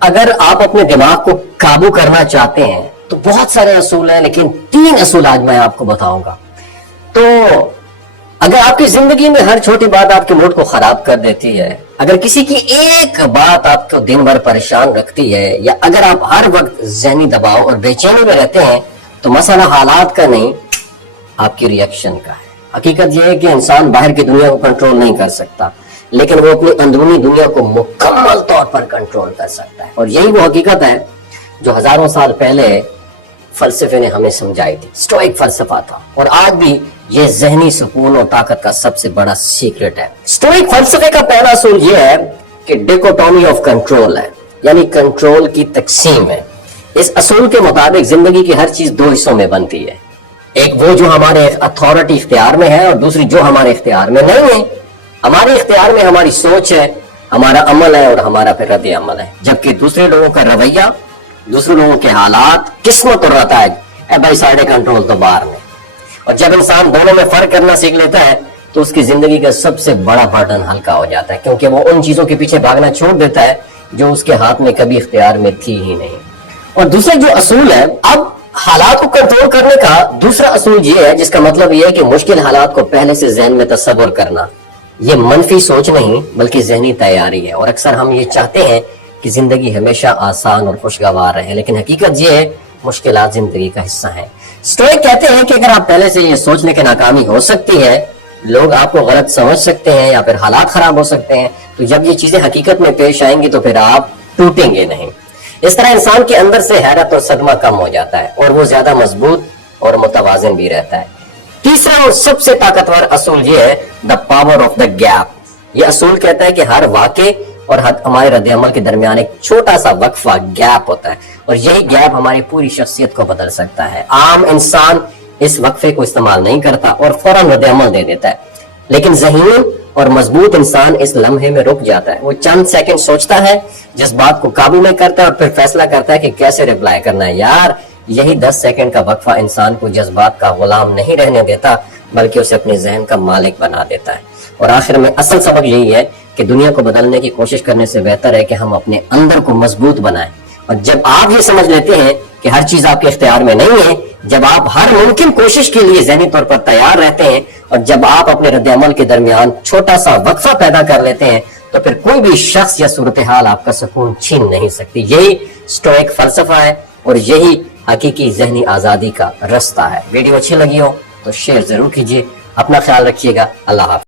اگر آپ اپنے دماغ کو قابو کرنا چاہتے ہیں تو بہت سارے اصول ہیں، لیکن 3 اصول آج میں آپ کو بتاؤں گا. تو اگر آپ کی زندگی میں ہر چھوٹی بات آپ کے موڈ کو خراب کر دیتی ہے، اگر کسی کی ایک بات آپ کو دن بھر پریشان رکھتی ہے، یا اگر آپ ہر وقت ذہنی دباؤ اور بے چینی میں رہتے ہیں، تو مسئلہ حالات کا نہیں، آپ کی ریئیکشن کا ہے. حقیقت یہ ہے کہ انسان باہر کی دنیا کو کنٹرول نہیں کر سکتا، لیکن وہ اپنی اندرونی دنیا کو مکمل طور پر کنٹرول کر سکتا ہے. اور یہی وہ حقیقت ہے جو ہزاروں سال پہلے فلسفے نے ہمیں سمجھائی تھی. اسٹوئک فلسفہ تھا، اور آج بھی یہ ذہنی سکون اور طاقت کا سب سے بڑا سیکرٹ ہے. اسٹوئک فلسفے کا پہلا اصول یہ ہے کہ ڈیکوٹومی آف کنٹرول ہے، یعنی کنٹرول کی تقسیم ہے. اس اصول کے مطابق زندگی کی ہر چیز 2 حصوں میں بنتی ہے. ایک وہ جو ہمارے اتھارٹی اختیار میں ہے، اور دوسری جو ہمارے اختیار میں نہیں ہے. ہمارے اختیار میں ہماری سوچ ہے، ہمارا عمل ہے، اور ہمارا پھر رد عمل ہے. جبکہ دوسرے لوگوں کا رویہ، دوسرے لوگوں کے حالات، قسمت اور نتائج بھائی ساڑھے کنٹرول تو باہر میں. اور جب انسان دونوں میں فرق کرنا سیکھ لیتا ہے تو اس کی زندگی کا سب سے بڑا برڈن ہلکا ہو جاتا ہے، کیونکہ وہ ان چیزوں کے پیچھے بھاگنا چھوڑ دیتا ہے جو اس کے ہاتھ میں کبھی اختیار میں تھی ہی نہیں. اور دوسرا جو اصول ہے، اب حالات کو کنٹرول کرنے کا دوسرا اصول یہ ہے، جس کا مطلب یہ ہے کہ مشکل حالات کو پہلے سے ذہن میں تصور کرنا. یہ منفی سوچ نہیں بلکہ ذہنی تیاری ہے. اور اکثر ہم یہ چاہتے ہیں کہ زندگی ہمیشہ آسان اور خوشگوار رہے، لیکن حقیقت یہ ہے مشکلات زندگی کا حصہ ہیں. اسٹوئک کہتے ہیں کہ اگر آپ پہلے سے یہ سوچ لیں کہ ناکامی ہو سکتی ہے، لوگ آپ کو غلط سمجھ سکتے ہیں، یا پھر حالات خراب ہو سکتے ہیں، تو جب یہ چیزیں حقیقت میں پیش آئیں گی تو پھر آپ ٹوٹیں گے نہیں. اس طرح انسان کے اندر سے حیرت اور صدمہ کم ہو جاتا ہے، اور وہ زیادہ مضبوط اور متوازن بھی رہتا ہے. تیسرا اور سب سے طاقتور اصول یہ ہے the power of the gap. یہ اصول کہتا ہے کہ ہر واقعے اور ہمارے رد عمل کے درمیان ایک چھوٹا سا وقفہ گیپ ہوتا ہے، اور یہی گیپ ہماری پوری شخصیت کو بدل سکتا ہے. عام انسان اس وقفے کو استعمال نہیں کرتا اور فوراً رد عمل دے دیتا ہے، لیکن ذہین اور مضبوط انسان اس لمحے میں رک جاتا ہے. وہ چند سیکنڈ سوچتا ہے، جذبات کو قابو میں کرتا ہے، اور پھر فیصلہ کرتا ہے کہ کیسے رپلائی کرنا ہے. یار یہی 10 سیکنڈ کا وقفہ انسان کو جذبات کا غلام نہیں رہنے دیتا، بلکہ اسے اپنے ذہن کا مالک بنا دیتا ہے. اور آخر میں اصل سبق یہی ہے کہ دنیا کو بدلنے کی کوشش کرنے سے بہتر ہے کہ ہم اپنے اندر کو مضبوط بنائیں. اور جب آپ یہ سمجھ لیتے ہیں کہ ہر چیز آپ کے اختیار میں نہیں ہے، جب آپ ہر ممکن کوشش کے لیے ذہنی طور پر تیار رہتے ہیں، اور جب آپ اپنے رد عمل کے درمیان چھوٹا سا وقفہ پیدا کر لیتے ہیں، تو پھر کوئی بھی شخص یا صورتحال آپ کا سکون چھین نہیں سکتی. یہی اسٹوئک فلسفہ ہے، اور یہی حقیقی ذہنی آزادی کا رستہ ہے. ویڈیو اچھی لگی ہو تو شیئر ضرور کیجیے. اپنا خیال رکھیے گا. اللہ حافظ.